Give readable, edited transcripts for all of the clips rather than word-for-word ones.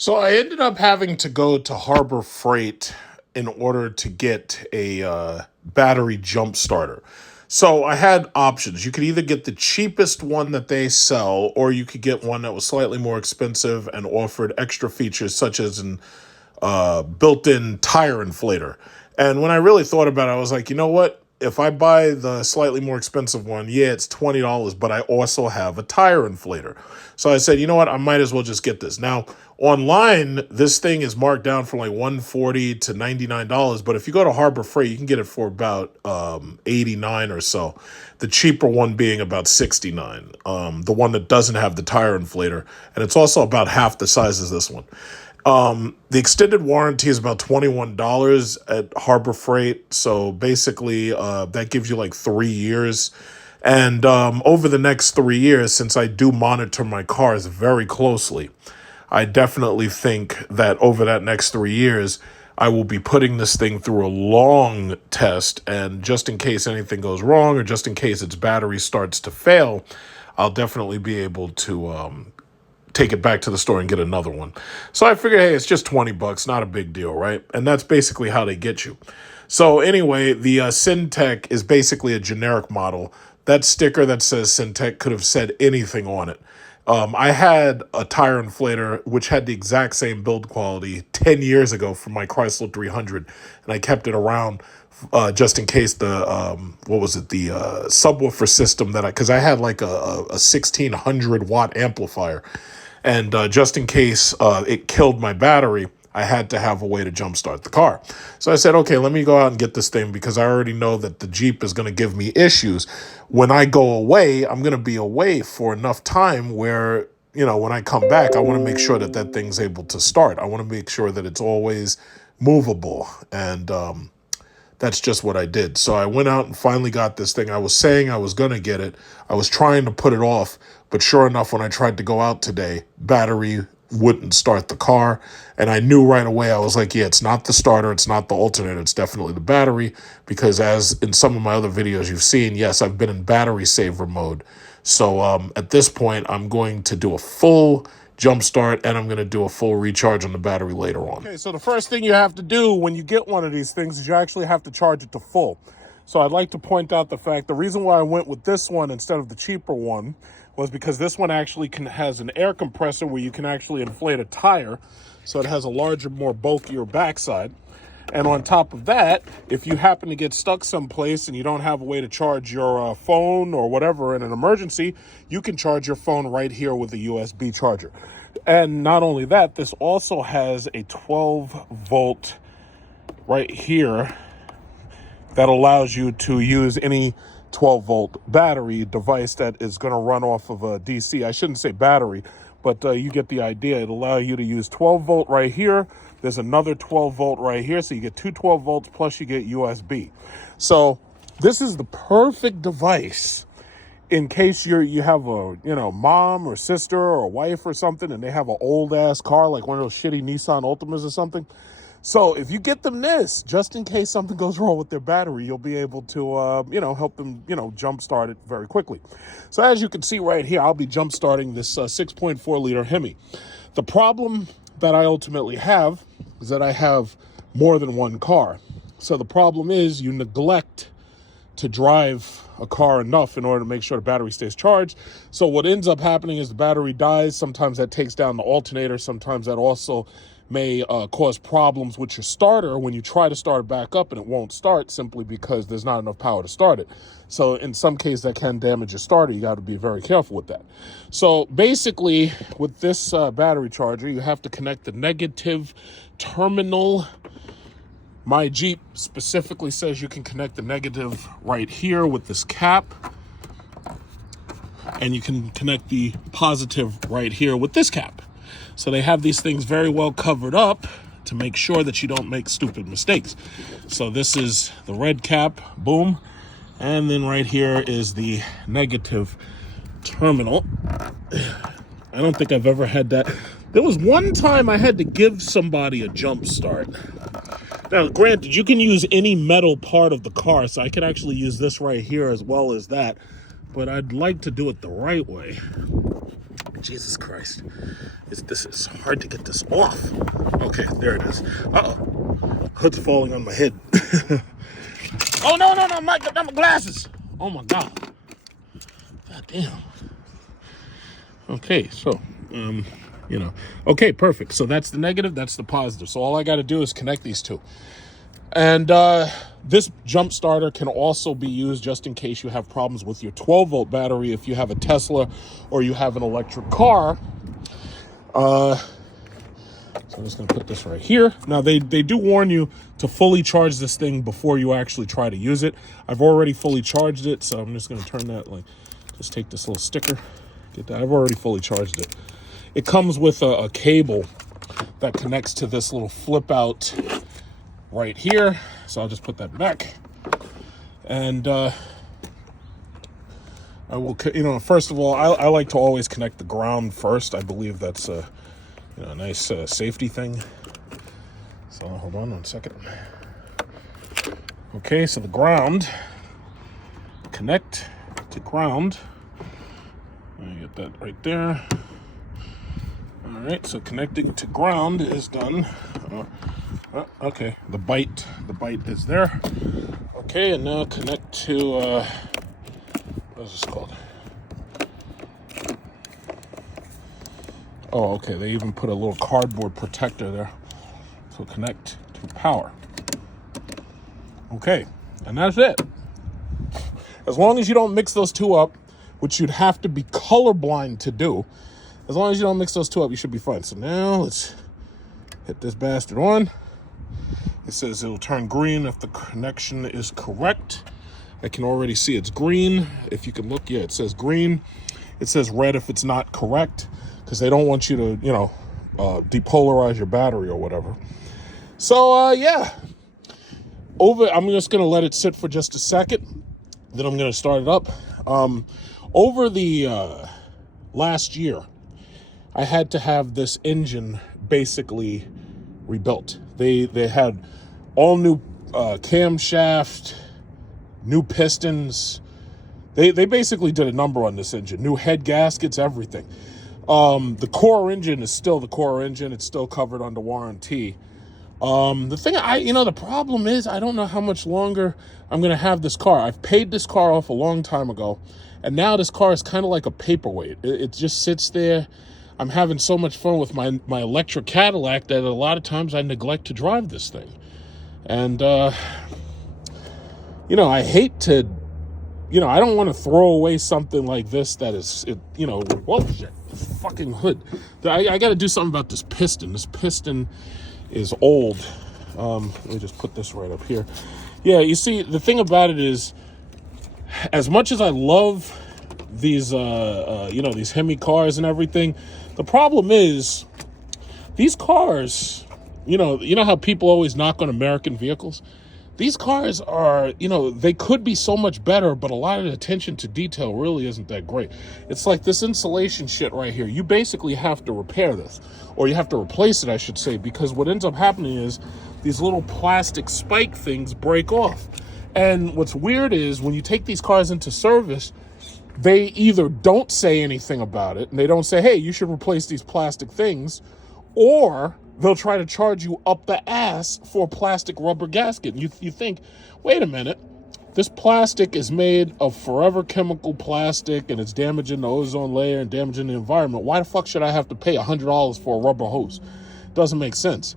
So I ended up having to go to Harbor Freight in order to get a battery jump starter. So I had options. You could either get the cheapest one that they sell, or you could get one that was slightly more expensive and offered extra features such as an built-in tire inflator. And when I really thought about it, I was like, you know what? If I buy the slightly more expensive one, yeah, it's $20, but I also have a tire inflator. So I said, you know what? I might as well just get this. Now, online, this thing is marked down from like $140 to $99, but if you go to Harbor Freight, you can get it for about 89 or so. The cheaper one being about 69. The one that doesn't have the tire inflator, and it's also about half the size as this one. The extended warranty is about $21 at Harbor Freight. So basically, that gives you like 3 years. And over the next 3 years, since I do monitor my cars very closely, I definitely think that over that next 3 years, I will be putting this thing through a long test. And just in case anything goes wrong or just in case its battery starts to fail, I'll definitely be able to take it back to the store and get another one. So I figured, hey, it's just $20, not a big deal, right? And that's basically how they get you. So anyway, the CEN-TECH is basically a generic model. That sticker that says CEN-TECH could have said anything on it. I had a tire inflator which had the exact same build quality 10 years ago from my Chrysler 300, and I kept it around just in case the the subwoofer system because I had like a 1600-watt amplifier, and just in case it killed my battery, I had to have a way to jumpstart the car. So I said, okay, let me go out and get this thing because I already know that the Jeep is going to give me issues. When I go away, I'm going to be away for enough time where, when I come back, I want to make sure that that thing's able to start. I want to make sure that it's always movable. And that's just what I did. So I went out and finally got this thing. I was saying I was going to get it. I was trying to put it off. But sure enough, when I tried to go out today, battery wouldn't start the car. And I knew right away, I was like, yeah, it's not the starter. It's not the alternator. It's definitely the battery. Because as in some of my other videos you've seen, yes, I've been in battery saver mode. So at this point, I'm going to do a full jump start, and I'm going to do a full recharge on the battery later on. Okay, so the first thing you have to do when you get one of these things is you actually have to charge it to full. So I'd like to point out the reason why I went with this one instead of the cheaper one was because this one actually has an air compressor where you can actually inflate a tire. So it has a larger, more bulkier backside. And on top of that, if you happen to get stuck someplace and you don't have a way to charge your phone or whatever in an emergency, you can charge your phone right here with a USB charger. And not only that, this also has a 12-volt right here that allows you to use any 12-volt battery device that is going to run off of a DC. I shouldn't say battery, but you get the idea. It'll allow you to use 12-volt right here. There's another 12-volt right here, so you get two 12-volts plus you get USB. So this is the perfect device in case you have a mom or sister or wife or something, and they have an old ass car like one of those shitty Nissan Altimas or something. So if you get them this, just in case something goes wrong with their battery, you'll be able to, help them, jumpstart it very quickly. So as you can see right here, I'll be jumpstarting this 6.4 liter Hemi. The problem that I ultimately have is that I have more than one car. So the problem is you neglect to drive a car enough in order to make sure the battery stays charged. So what ends up happening is the battery dies. Sometimes that takes down the alternator. Sometimes that also may cause problems with your starter when you try to start it back up and it won't start simply because there's not enough power to start it. So in some cases that can damage your starter. You got to be very careful with that. So basically with this battery charger, you have to connect the negative terminal. My Jeep specifically says you can connect the negative right here with this cap, and you can connect the positive right here with this cap. So they have these things very well covered up to make sure that you don't make stupid mistakes. So this is the red cap, boom, and then right here is the negative terminal. I don't think I've ever had that. There was one time I had to give somebody a jump start. Now, granted, you can use any metal part of the car, so I could actually use this right here as well as that, but I'd like to do it the right way. Jesus Christ. This is hard to get this off. Okay, there it is. Uh-oh. Hood's falling on my head. Oh, no, my glasses. Oh, my God. God damn. Okay, so, Okay, perfect. So that's the negative, that's the positive. So all I got to do is connect these two. And this jump starter can also be used just in case you have problems with your 12-volt battery if you have a Tesla or you have an electric car. So I'm just going to put this right here. Now, they do warn you to fully charge this thing before you actually try to use it. I've already fully charged it, so I'm just going to turn that, just take this little sticker. Get that. I've already fully charged it. It comes with a cable that connects to this little flip out right here. So I'll just put that back. And I will, first of all, I like to always connect the ground first. I believe that's a nice safety thing. So hold on 1 second. Okay, so the ground, connect to ground. Let me get that right there. All right, so connecting to ground is done. Okay, the bite is there. Okay, and now connect to what is this called? Oh, okay, they even put a little cardboard protector there. So connect to power. Okay, and that's it. As long as you don't mix those two up, which you'd have to be colorblind to do, as long as you don't mix those two up, you should be fine. So now let's hit this bastard on. It says it'll turn green if the connection is correct. I can already see it's green. If you can look, yeah, it says green. It says red if it's not correct, because they don't want you to, depolarize your battery or whatever. So, yeah. I'm just going to let it sit for just a second. Then I'm going to start it up. Over the last year, I had to have this engine basically rebuilt. They had all new camshaft, new pistons. They basically did a number on this engine. New head gaskets, everything. The core engine is still the core engine. It's still covered under warranty. The problem is I don't know how much longer I'm going to have this car. I've paid this car off a long time ago, and now this car is kind of like a paperweight. It just sits there. I'm having so much fun with my electric Cadillac that a lot of times I neglect to drive this thing. And, I hate to, I don't want to throw away something like this that is, whoa, shit, fucking hood. I got to do something about this piston. This piston is old. Let me just put this right up here. Yeah, you see, the thing about it is, as much as I love these, these Hemi cars and everything, the problem is these cars, you know how people always knock on American vehicles? These cars are, they could be so much better, but a lot of the attention to detail really isn't that great. It's like this insulation shit right here. You basically have to repair this, or you have to replace it, I should say, because what ends up happening is these little plastic spike things break off. And what's weird is when you take these cars into service, they either don't say anything about it, and they don't say, hey, you should replace these plastic things, or they'll try to charge you up the ass for a plastic rubber gasket. And you think, wait a minute, this plastic is made of forever chemical plastic, and it's damaging the ozone layer and damaging the environment. Why the fuck should I have to pay $100 for a rubber hose? Doesn't make sense.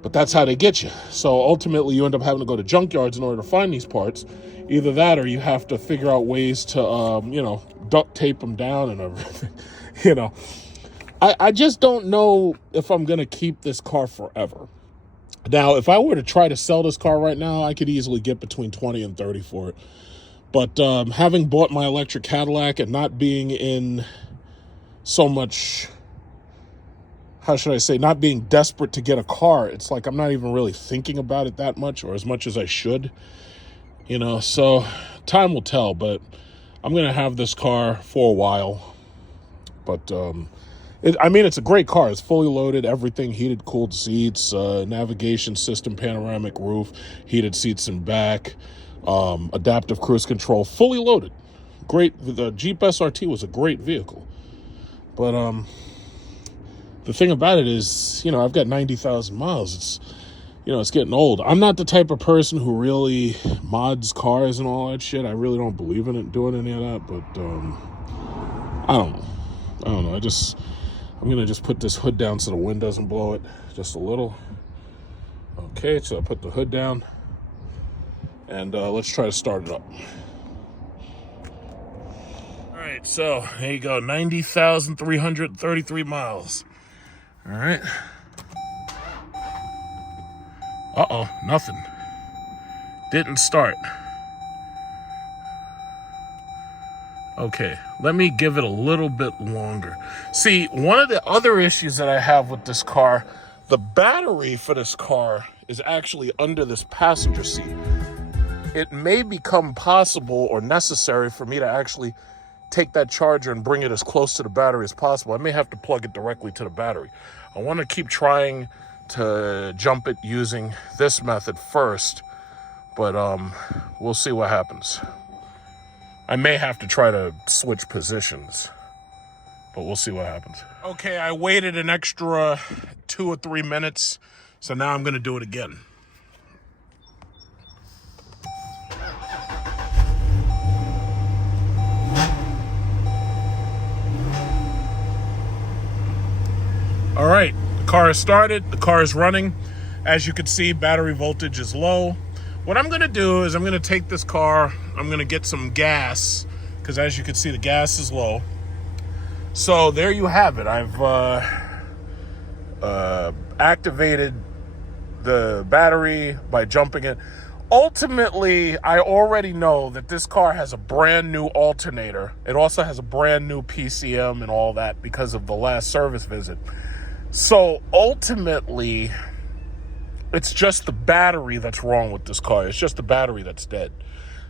But that's how they get you. So ultimately, you end up having to go to junkyards in order to find these parts. Either that, or you have to figure out ways to, duct tape them down and everything. I just don't know if I'm going to keep this car forever. Now, if I were to try to sell this car right now, I could easily get between 20 and 30 for it. But having bought my electric Cadillac and not being in so much, how should I say, not being desperate to get a car, it's like I'm not even really thinking about it that much, or as much as I should. So time will tell, but I'm going to have this car for a while. But, it's a great car. It's fully loaded, everything, heated, cooled seats, navigation system, panoramic roof, heated seats in back, adaptive cruise control, fully loaded. Great. The Jeep SRT was a great vehicle. But, the thing about it is, I've got 90,000 miles. It's getting old. I'm not the type of person who really mods cars and all that shit. I really don't believe in it, doing any of that, but I don't know. I'm going to just put this hood down so the wind doesn't blow it just a little. Okay, so I put the hood down, and let's try to start it up. All right, so there you go, 90,333 miles. All right. Uh-oh, nothing. Didn't start. Okay, let me give it a little bit longer. See, one of the other issues that I have with this car, the battery for this car is actually under this passenger seat. It may become possible or necessary for me to actually take that charger and bring it as close to the battery as possible. I may have to plug it directly to the battery. I want to keep trying to jump it using this method first, but we'll see what happens. I may have to try to switch positions, but we'll see what happens. Okay, I waited an extra 2 or 3 minutes, so now I'm going to do it again. All right, the car is started, the car is running. As you can see, battery voltage is low. What I'm gonna do is I'm gonna take this car, I'm gonna get some gas, because as you can see, the gas is low. So there you have it. I've activated the battery by jumping it. Ultimately, I already know that this car has a brand new alternator. It also has a brand new PCM and all that because of the last service visit. So ultimately, it's just the battery that's wrong with this car. It's just the battery that's dead.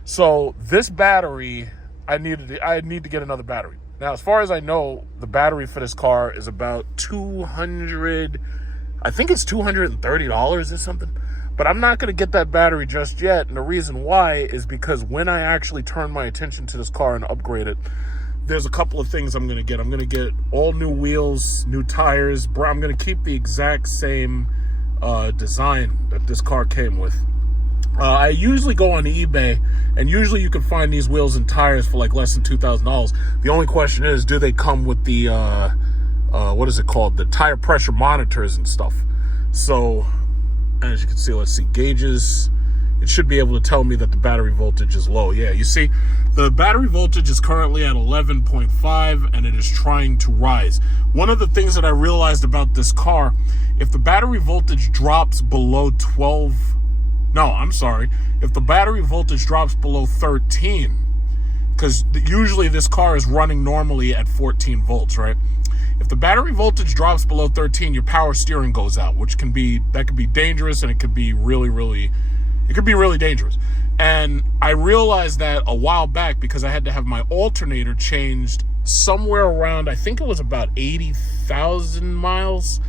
So this battery, I need to get another battery. Now, as far as I know, the battery for this car is about $230 or something. But I'm not going to get that battery just yet. And the reason why is because when I actually turn my attention to this car and upgrade it, there's a couple of things I'm going to get. I'm going to get all new wheels, new tires. I'm going to keep the exact same design that this car came with. I usually go on eBay, and usually you can find these wheels and tires for like less than $2,000. The only question is, do they come with the, what is it called? The tire pressure monitors and stuff. So, as you can see, let's see, gauges. It should be able to tell me that the battery voltage is low. Yeah, you see, the battery voltage is currently at 11.5, and it is trying to rise. One of the things that I realized about this car, if the battery voltage drops below if the battery voltage drops below 13, because usually this car is running normally at 14 volts, right? If the battery voltage drops below 13, your power steering goes out, which could be dangerous, and it could be really dangerous. And I realized that a while back because I had to have my alternator changed somewhere around, I think it was about 80,000 miles.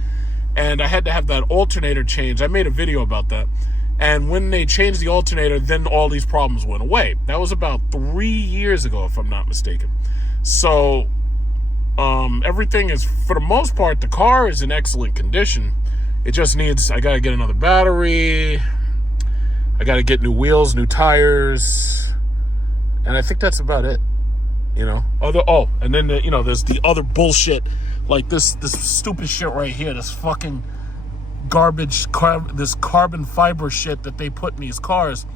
And I had to have that alternator changed. I made a video about that. And when they changed the alternator, then all these problems went away. That was about 3 years ago, if I'm not mistaken. So everything is, for the most part, the car is in excellent condition. It just needs, I got to get another battery. I got to get new wheels, new tires. And I think that's about it, and then, there's the other bullshit, like this stupid shit right here, this fucking garbage, this carbon fiber shit that they put in these cars.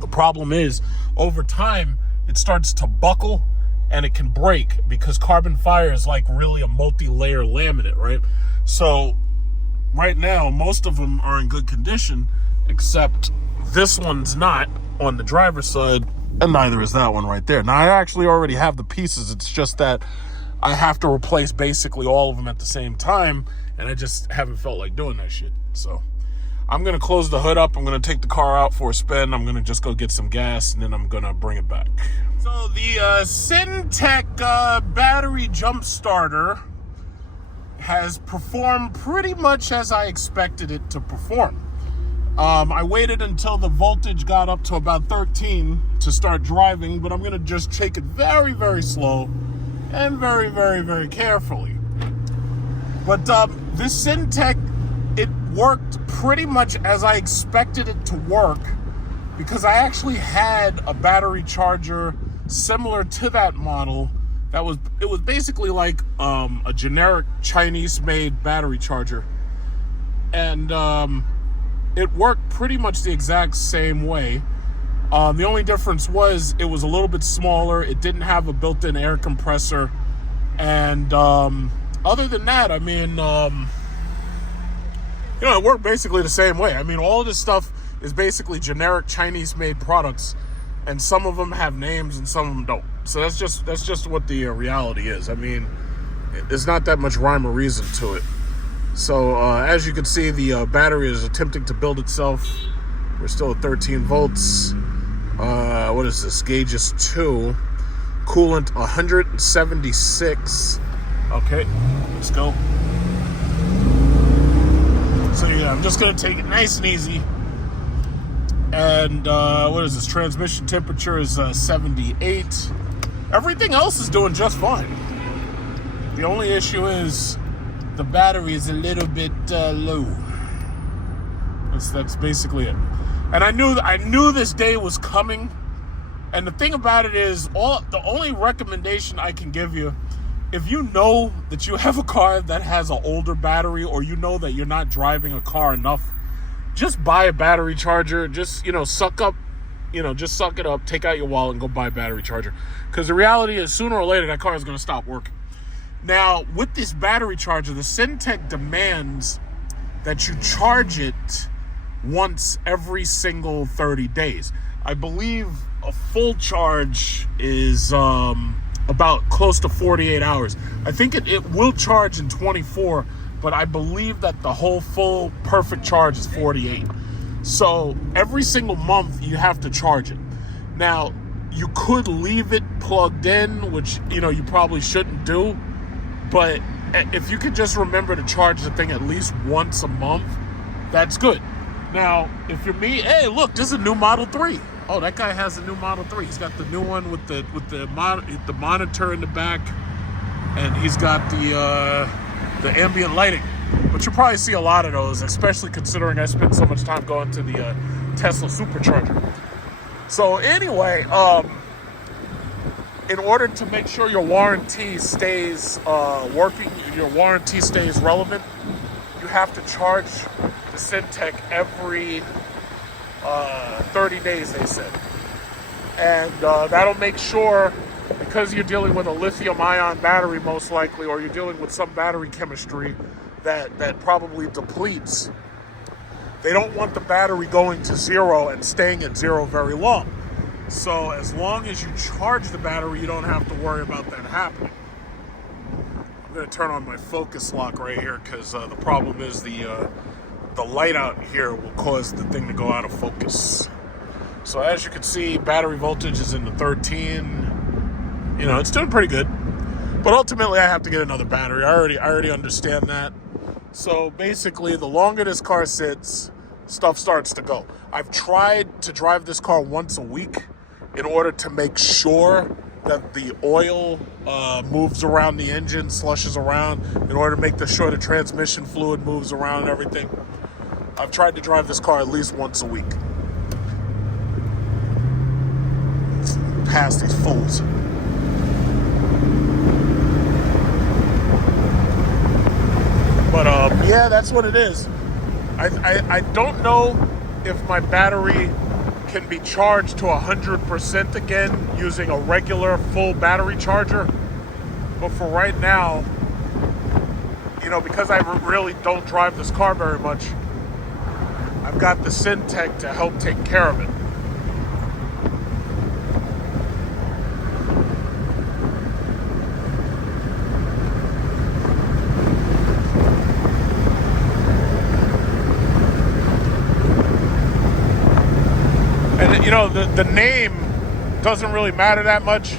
The problem is, over time, it starts to buckle and it can break because carbon fiber is like really a multi-layer laminate, right? So right now, most of them are in good condition, except this one's not on the driver's side, and neither is that one right there. Now, I actually already have the pieces. It's just that I have to replace basically all of them at the same time, and I just haven't felt like doing that shit. So I'm going to close the hood up. I'm going to take the car out for a spin. I'm going to just go get some gas, and then I'm going to bring it back. So the CEN-TECH battery jump starter has performed pretty much as I expected it to perform. I waited until the voltage got up to about 13 to start driving, but I'm going to just take it very, very slow and very, very, very carefully. But this CEN-TECH, it worked pretty much as I expected it to work, because I actually had a battery charger similar to that model. It was basically like a generic Chinese-made battery charger, and it worked pretty much the exact same way. The only difference was it was a little bit smaller. It didn't have a built-in air compressor, and other than that, I mean, it worked basically the same way. I mean, all of this stuff is basically generic Chinese-made products, and some of them have names and some of them don't. So that's just what the reality is. I mean, there's not that much rhyme or reason to it. So as you can see, the battery is attempting to build itself. We're still at 13 volts. What is this? Gauge is 2. Coolant 176. Okay, let's go. So yeah, I'm just gonna take it nice and easy. And what is this? Transmission temperature is 78. Everything else is doing just fine. The only issue is the battery is a little bit low. That's basically it. And I knew this day was coming. And the thing about it is, the only recommendation I can give you, if you know that you have a car that has an older battery, or you know that you're not driving a car enough, just buy a battery charger. Just, suck it up, take out your wallet and go buy a battery charger. Because the reality is, sooner or later, that car is going to stop working. Now, with this battery charger, the CEN-TECH demands that you charge it once every single 30 days. I believe a full charge is about close to 48 hours. I think it will charge in 24, but I believe that the whole full perfect charge is 48. So every single month you have to charge it. Now, you could leave it plugged in, which you probably shouldn't do, but if you could just remember to charge the thing at least once a month, that's good. Now, if you're me, hey, look, this is a new Model 3. Oh, that guy has a new Model 3. He's got the new one with the monitor in the back, and he's got the ambient lighting. But you'll probably see a lot of those, especially considering I spent so much time going to the Tesla supercharger. So anyway, in order to make sure your warranty stays working, your warranty stays relevant, you have to charge the CEN-TECH every 30 days, they said. And that'll make sure, because you're dealing with a lithium-ion battery most likely, or you're dealing with some battery chemistry that probably depletes, they don't want the battery going to zero and staying at zero very long. So as long as you charge the battery, you don't have to worry about that happening. I'm going to turn on my focus lock right here, because the problem is the light out here will cause the thing to go out of focus. So as you can see, battery voltage is in the 13. It's doing pretty good. But ultimately, I have to get another battery. I already understand that. So basically, the longer this car sits, stuff starts to go. I've tried to drive this car once a week in order to make sure that the oil moves around the engine, slushes around, in order to make sure the transmission fluid moves around and everything. I've tried to drive this car at least once a week. Past these fools. But yeah, that's what it is. I don't know if my battery can be charged to 100% again using a regular full battery charger. But for right now, because I really don't drive this car very much, I've got the CEN-TECH to help take care of it. And the name doesn't really matter that much.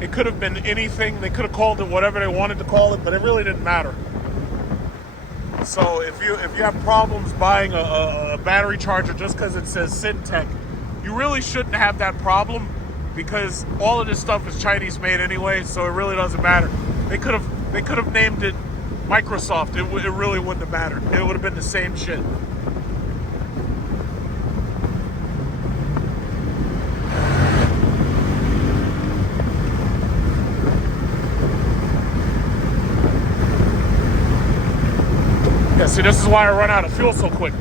It could have been anything. They could have called it whatever they wanted to call it, but it really didn't matter. So if you have problems buying a battery charger just because it says CEN-TECH, you really shouldn't have that problem, because all of this stuff is Chinese made anyway, so it really doesn't matter. They could have named it Microsoft, it really wouldn't have mattered. It would have been the same shit. Yeah, see, this is why I run out of fuel so quick.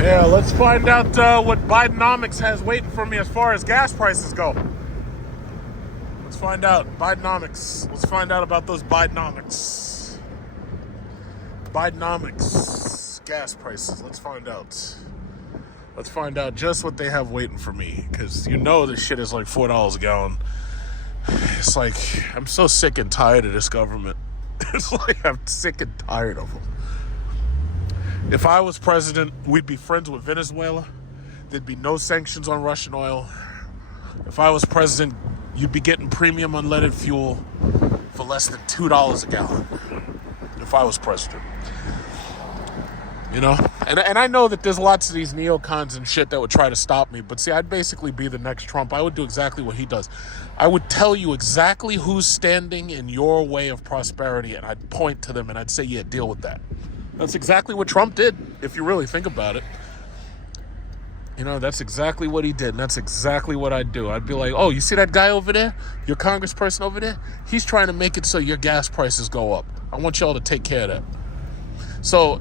Yeah, let's find out what Bidenomics has waiting for me as far as gas prices go. Let's find out. Bidenomics. Let's find out about those Bidenomics. Bidenomics. Gas prices. Let's find out. Let's find out just what they have waiting for me. Because you know this shit is like $4 a gallon. It's like, I'm so sick and tired of this government. It's like I'm sick and tired of them. If I was president, we'd be friends with Venezuela. There'd be no sanctions on Russian oil. If I was president, you'd be getting premium unleaded fuel for less than $2 a gallon. If I was president. You know? And I know that there's lots of these neocons and shit that would try to stop me. But see, I'd basically be the next Trump. I would do exactly what he does. I would tell you exactly who's standing in your way of prosperity. And I'd point to them and I'd say, yeah, deal with that. That's exactly what Trump did, if you really think about it. You know, that's exactly what he did, and that's exactly what I'd do. I'd be like, oh, you see that guy over there? Your congressperson over there? He's trying to make it so your gas prices go up. I want y'all to take care of that. So,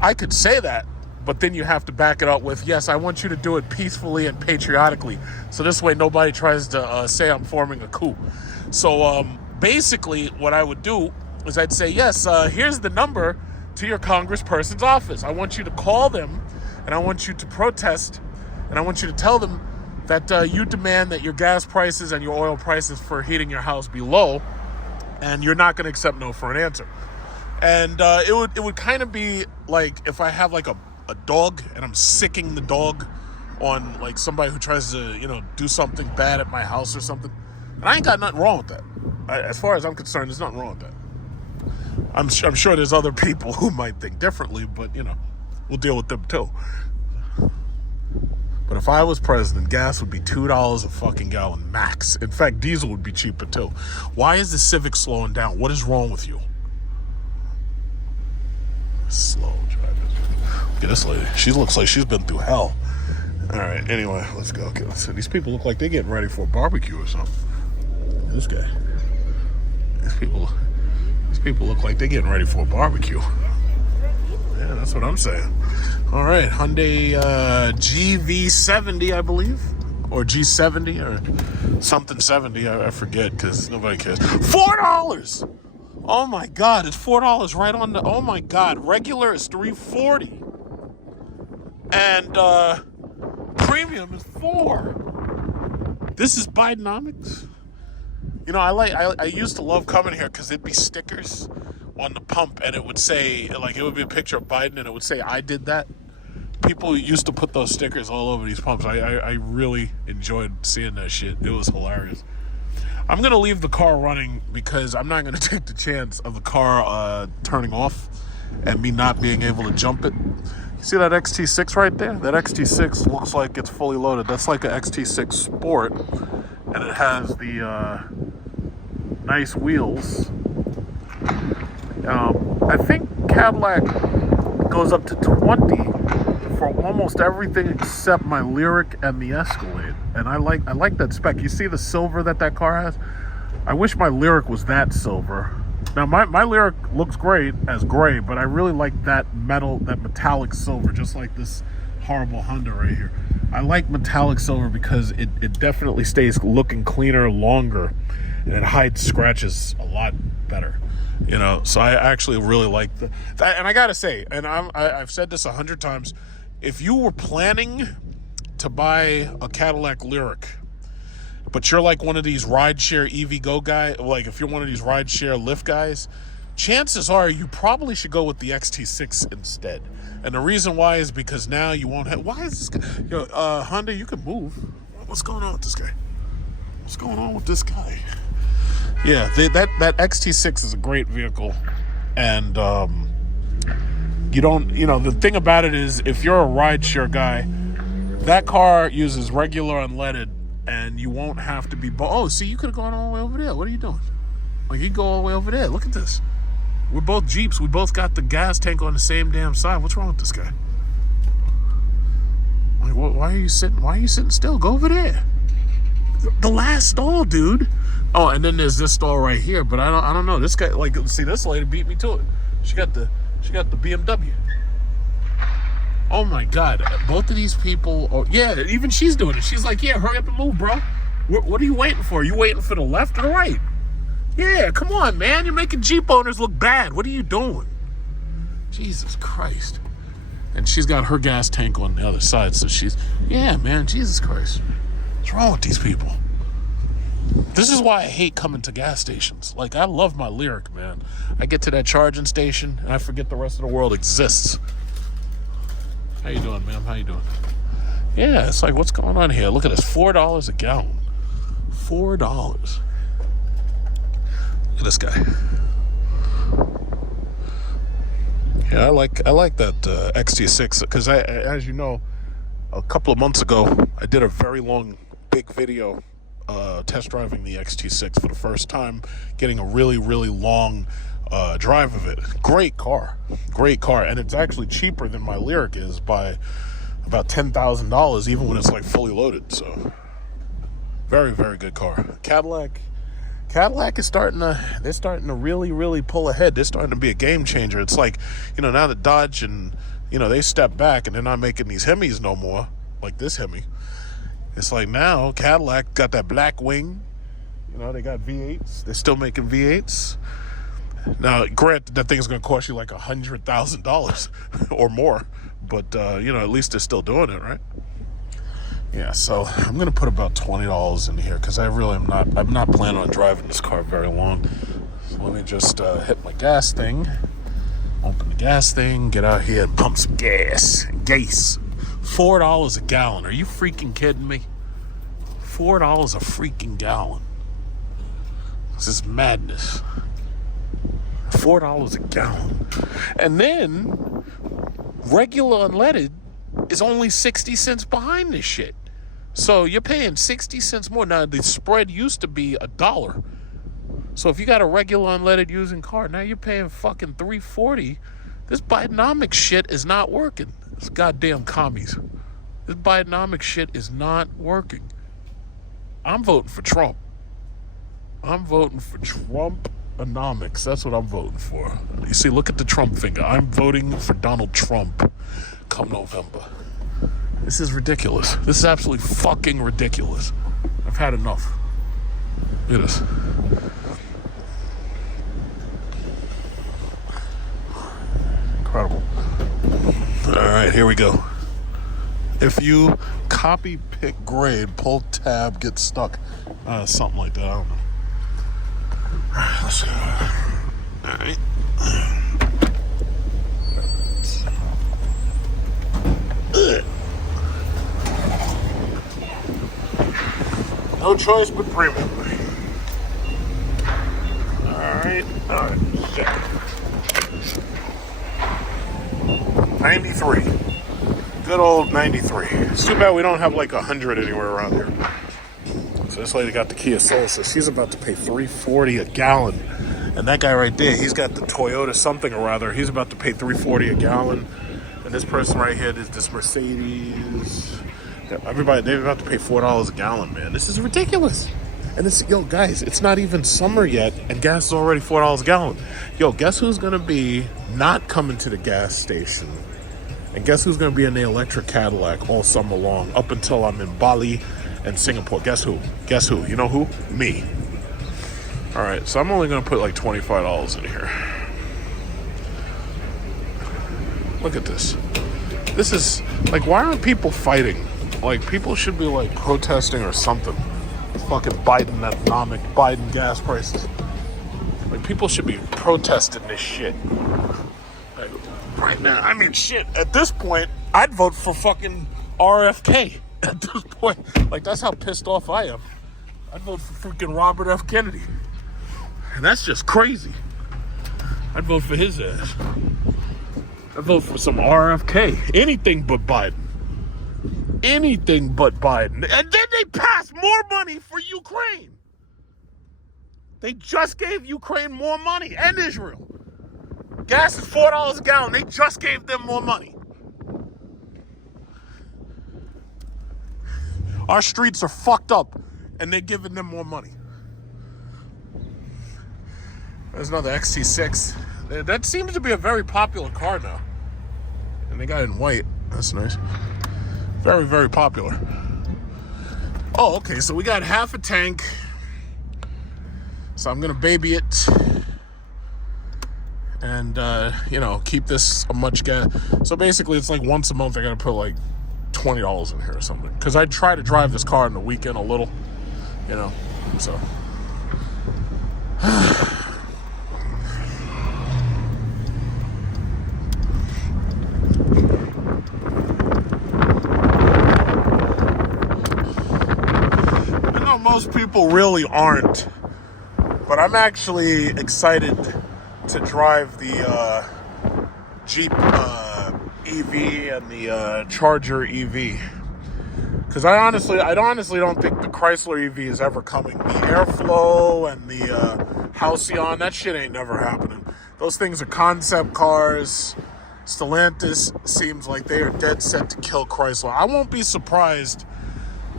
I could say that, but then you have to back it up with, yes, I want you to do it peacefully and patriotically. So this way nobody tries to say I'm forming a coup. So, basically, what I would do is I'd say, yes, here's the number to your congressperson's office. I want you to call them, and I want you to protest, and I want you to tell them that you demand that your gas prices and your oil prices for heating your house be low, and you're not going to accept no for an answer. And it would kind of be like if I have like a dog, and I'm sicking the dog on like somebody who tries to, you know, do something bad at my house or something. And I ain't got nothing wrong with that. As far as I'm concerned, there's nothing wrong with that. I'm sure there's other people who might think differently, but, you know, we'll deal with them too. But if I was president, gas would be $2 a fucking gallon max. In fact, diesel would be cheaper too. Why is the Civic slowing down? What is wrong with you? Slow driving. Look at this lady. She looks like she's been through hell. All right, anyway, let's go. Okay, so these people look like they're getting ready for a barbecue or something. This guy. These people look like they're getting ready for a barbecue. Yeah, that's what I'm saying. All right, Hyundai GV70, I believe. Or G70 or something 70. I forget because nobody cares. $4! Oh my God, it's $4 right on the... Oh my God, regular is $3.40. And premium is $4. This is Bidenomics. You know, I used to love coming here because it'd be stickers on the pump, and it would say, like, it would be a picture of Biden, and it would say, I did that. People used to put those stickers all over these pumps. I really enjoyed seeing that shit. It was hilarious. I'm going to leave the car running because I'm not going to take the chance of the car turning off and me not being able to jump it. You see that XT6 right there? That XT6 looks like it's fully loaded. That's like an XT6 Sport, and it has the nice wheels. I think Cadillac goes up to 20 for almost everything except my Lyric and the Escalade, and I like that spec. You see the silver that car has? I wish my Lyric was that silver. Now my Lyric looks great as gray, but I really like that metallic silver, just like this horrible Honda right here. I like metallic silver because it definitely stays looking cleaner longer, and it hides scratches a lot better. You know, so I actually really like that. And I gotta say, and I've said this 100 times, if you were planning to buy a Cadillac Lyric, but you're like one of these rideshare EVgo guys, like if you're one of these rideshare Lyft guys, chances are you probably should go with the XT6 instead. And the reason why is because now you won't have... Why is this guy... Yo, Honda, you can move. What's going on with this guy? What's going on with this guy? Yeah, that XT6 is a great vehicle. And You don't, the thing about it is, if you're a rideshare guy, that car uses regular unleaded, and you won't have to be. Oh, see, you could have gone all the way over there. What are you doing? Like, you go all the way over there. Look at this. We're both Jeeps. We both got the gas tank on the same damn side. What's wrong with this guy? Like, why are you sitting? Why are you sitting still? Go over there. The last stall, dude. Oh, and then there's this stall right here. But I don't know. This guy, like, see, this lady beat me to it. She got the BMW. Oh my God, both of these people, yeah, even she's doing it. She's like, yeah, hurry up and move, bro. What are you waiting for? Are you waiting for the left or the right? Yeah, come on, man. You're making Jeep owners look bad. What are you doing? Jesus Christ. And she's got her gas tank on the other side, so yeah, man, Jesus Christ. What's wrong with these people? This is why I hate coming to gas stations. Like, I love my Lyric, man. I get to that charging station, and I forget the rest of the world exists. How you doing, ma'am? How you doing? Yeah, it's like, what's going on here? Look at this, $4 a gallon. $4. Look at this guy. Yeah, I like that XT6 because as you know, a couple of months ago, I did a very long, big video test driving the XT6 for the first time, getting a really, really long drive of it. Great car, and it's actually cheaper than my Lyric is by about $10,000, even when it's like fully loaded. So, very, very good car. Cadillac is starting to really, really pull ahead. They're starting to be a game changer. It's like, now that Dodge and they step back and they're not making these Hemis no more, like this Hemi. It's like now Cadillac got that black wing. They got V8s. They're still making V8s. Now, granted, that thing's going to cost you like $100,000 or more, but at least they're still doing it, right? Yeah, so I'm going to put about $20 in here because I'm not planning on driving this car very long. So let me just hit my gas thing, open the gas thing, get out here and pump some gas. $4 a gallon. Are you freaking kidding me? $4 a freaking gallon. This is madness. $4 a gallon. And then regular unleaded is only 60 cents behind this shit. So you're paying 60 cents more. Now, the spread used to be $1. So if you got a regular unleaded using car, now you're paying fucking $3.40. This Bidenomics shit is not working. This goddamn commies. This Bidenomics shit is not working. I'm voting for Trump. I'm voting for Trump-onomics. That's what I'm voting for. You see, look at the Trump finger. I'm voting for Donald Trump come November. This is ridiculous. This is absolutely fucking ridiculous. I've had enough. Look at this. Incredible. All right, here we go. If you copy, pick, grade, pull tab, get stuck. Something like that. I don't know. All right, let's go. All right. No choice but premium. Alright, shit. 93. Good old 93. It's too bad we don't have like 100 anywhere around here. So this lady got the Kia Soul, so she's about to pay $3.40 a gallon. And that guy right there, he's got the Toyota something or other. He's about to pay $3.40 a gallon. And this person right here, this Mercedes. Everybody, they're about to pay $4 a gallon, man. This is ridiculous. And it's, guys, it's not even summer yet, and gas is already $4 a gallon. Guess who's going to be not coming to the gas station? And guess who's going to be in the electric Cadillac all summer long, up until I'm in Bali and Singapore? Guess who? You know who? Me. All right, so I'm only going to put like $25 in here. Look at this. This is, like, why aren't people fighting? Like, people should be, like, protesting or something. Fucking Biden gas prices. Like, people should be protesting this shit. Like, right now, I mean, shit, at this point, I'd vote for fucking RFK. At this point, like, that's how pissed off I am. I'd vote for freaking Robert F. Kennedy. And that's just crazy. I'd vote for his ass. I vote for some RFK. Anything but Biden. Anything but Biden. And then they passed more money for Ukraine. They just gave Ukraine more money, and Israel. Gas is $4 a gallon. They just gave them more money. Our streets are fucked up, and they're giving them more money. There's another XT6. That seems to be a very popular car now. And they got it in white. That's nice. Very, very popular. Oh, okay. So we got half a tank. So I'm going to baby it. And, keep this a much gas. So basically, it's like once a month, I got to put like $20 in here or something. Because I try to drive this car in the weekend a little. So. Most people really aren't, but I'm actually excited to drive the Jeep EV and the Charger EV, because I honestly don't think the Chrysler EV is ever coming. The Airflow and the Halcyon, that shit ain't never happening. Those things are concept cars. Stellantis seems like they are dead set to kill Chrysler. I won't be surprised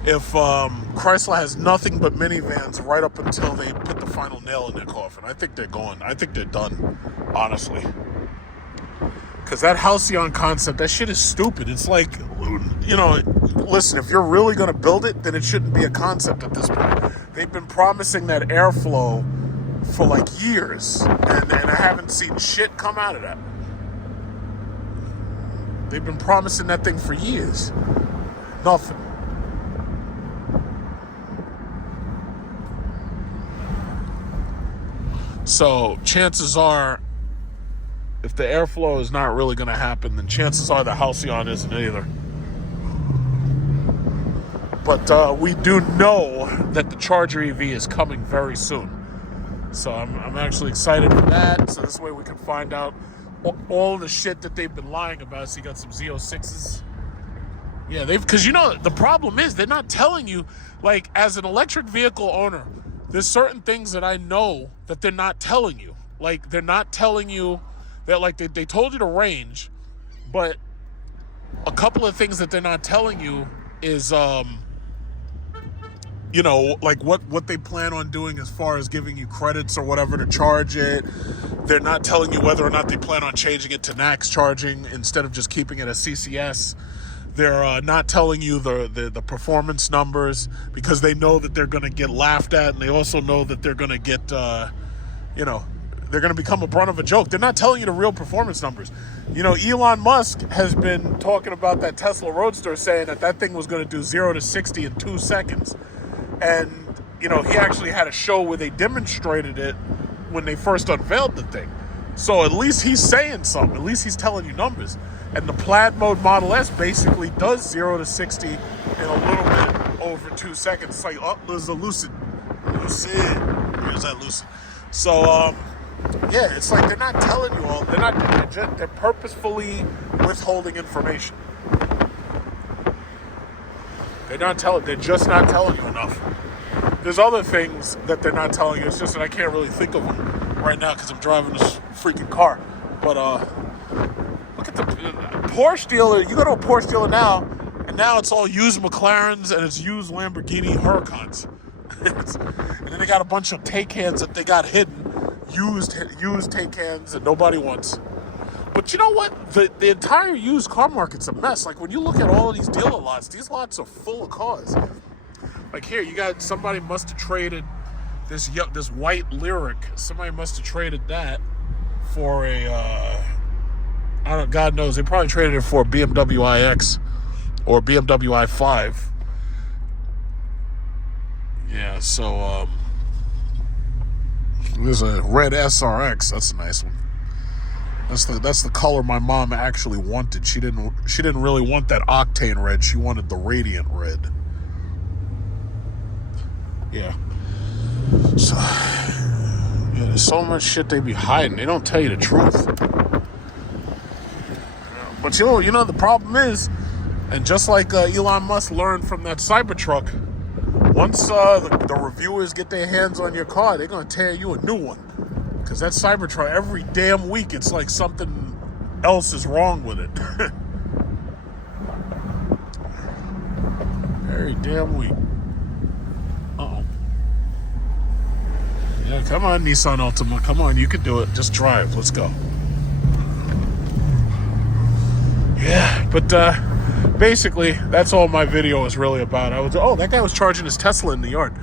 if Chrysler has nothing but minivans right up until they put the final nail in their coffin. I think they're gone. I think they're done, honestly. Because that Halcyon concept, that shit is stupid. It's like, listen, if you're really going to build it, then it shouldn't be a concept at this point. They've been promising that airflow for like years, and I haven't seen shit come out of that. They've been promising that thing for years. Nothing. So chances are, if the airflow is not really going to happen, then chances are the Halcyon isn't either. But we do know that the Charger EV is coming very soon. So I'm actually excited for that. So this way we can find out all the shit that they've been lying about. So you got some Z06s. Yeah, because the problem is they're not telling you, like, as an electric vehicle owner, there's certain things that I know that they're not telling you. Like, they're not telling you that, like, they told you the range, but a couple of things that they're not telling you is, like what they plan on doing as far as giving you credits or whatever to charge it. They're not telling you whether or not they plan on changing it to NACS charging instead of just keeping it as CCS. They're not telling you the performance numbers because they know that they're going to get laughed at, and they also know that they're going to get, they're going to become a brunt of a joke. They're not telling you the real performance numbers. Elon Musk has been talking about that Tesla Roadster, saying that thing was going to do 0 to 60 in 2 seconds. And, he actually had a show where they demonstrated it when they first unveiled the thing. So at least he's saying something. At least he's telling you numbers. And the Plaid Mode Model S basically does 0 to 60 in a little bit over 2 seconds. It's like, there's a Lucid. Here's that Lucid. So, it's like they're not telling you all. They're purposefully withholding information. They're just not telling you enough. There's other things that they're not telling you. It's just that I can't really think of them right now because I'm driving this freaking car. But, look at the Porsche dealer. You go to a Porsche dealer now, and now it's all used McLarens and it's used Lamborghini Huracans. And then they got a bunch of take-hands that they got hidden, used take-hands that nobody wants. But you know what? The entire used car market's a mess. Like, when you look at all of these dealer lots, these lots are full of cars. Like, here, you got somebody must have traded this white Lyric. Somebody must have traded that for a, God knows, they probably traded it for a BMW iX or BMW i5. Yeah, so, there's a red SRX. That's a nice one. That's the color my mom actually wanted. She didn't really want that octane red. She wanted the radiant red. Yeah. So, there's so much shit they be hiding. They don't tell you the truth. But you know, the problem is, and just like Elon Musk learned from that Cybertruck, once the reviewers get their hands on your car, they're going to tear you a new one. Because that Cybertruck, every damn week, it's like something else is wrong with it. Every damn week. Uh-oh. Yeah, come on, Nissan Altima. Come on, you can do it. Just drive. Let's go. Yeah, but basically, that's all my video is really about. That guy was charging his Tesla in the yard.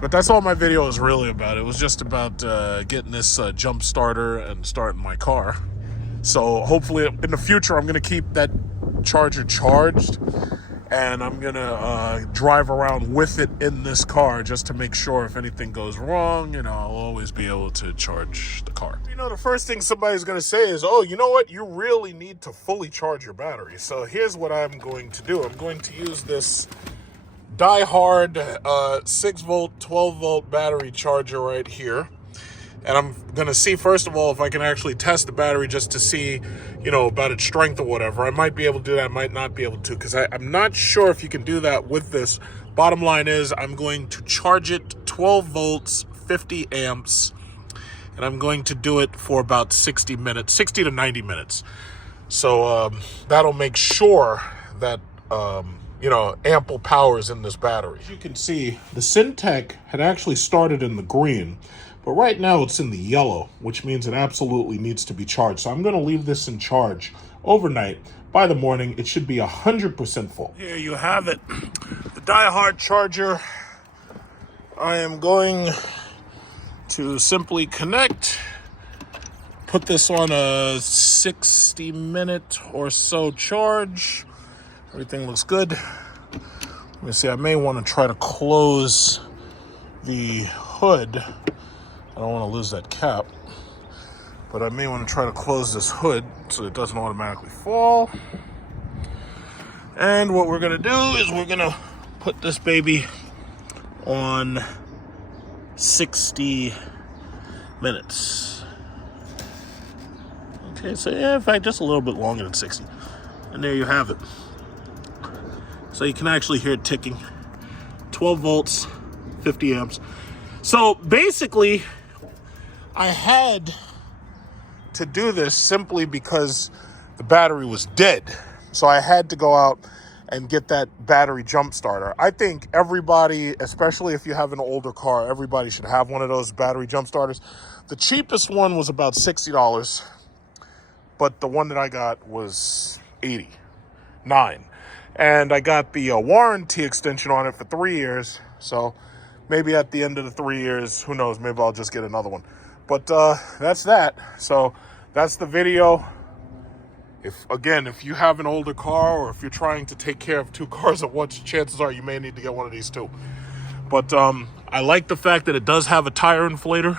But that's all my video is really about. It was just about getting this jump starter and starting my car. So hopefully in the future, I'm going to keep that charger charged. And I'm going to drive around with it in this car just to make sure if anything goes wrong, you know, I'll always be able to charge the car. You know, the first thing somebody's going to say is, oh, you know what? You really need to fully charge your battery. So here's what I'm going to do. I'm going to use this die-hard 6-volt, 12-volt battery charger right here. And I'm going to see, first of all, if I can actually test the battery just to see, you know, about its strength or whatever. I might be able to do that. I might not be able to, because I'm not sure if you can do that with this. Bottom line is I'm going to charge it 12 volts, 50 amps, and I'm going to do it for about 60 minutes, 60 to 90 minutes. So that'll make sure that, you know, ample power is in this battery. As you can see, the CEN-TECH had actually started in the green, but right now it's in the yellow, which means it absolutely needs to be charged. So I'm going to leave this in charge overnight. By the morning, it should be 100% full. Here you have it, the die-hard charger. I am going to simply connect, put this on a 60-minute or so charge. Everything looks good. Let me see, I may want to try to close the hood. I don't want to lose that cap, but I may want to try to close this hood so it doesn't automatically fall. And what we're going to do is we're going to put this baby on 60 minutes. Okay, so yeah, in fact, just a little bit longer than 60. And there you have it. So you can actually hear it ticking. 12 volts, 50 amps. So basically, I had to do this simply because the battery was dead. So I had to go out and get that battery jump starter. I think everybody, especially if you have an older car, everybody should have one of those battery jump starters. The cheapest one was about $60, but the one that I got was $89. And I got the warranty extension on it for 3 years. So maybe at the end of the 3 years, who knows, maybe I'll just get another one. But that's that. So that's the video. If you have an older car, or if you're trying to take care of two cars at once, chances are you may need to get one of these too. But I like the fact that it does have a tire inflator.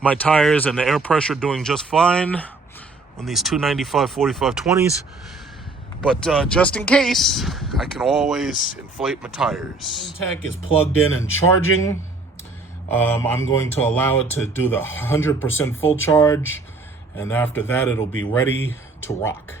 My tires and the air pressure doing just fine on these 295 45/20s. But just in case, I can always inflate my tires. CEN-TECH is plugged in and charging. I'm going to allow it to do the 100% full charge. And after that, it'll be ready to rock.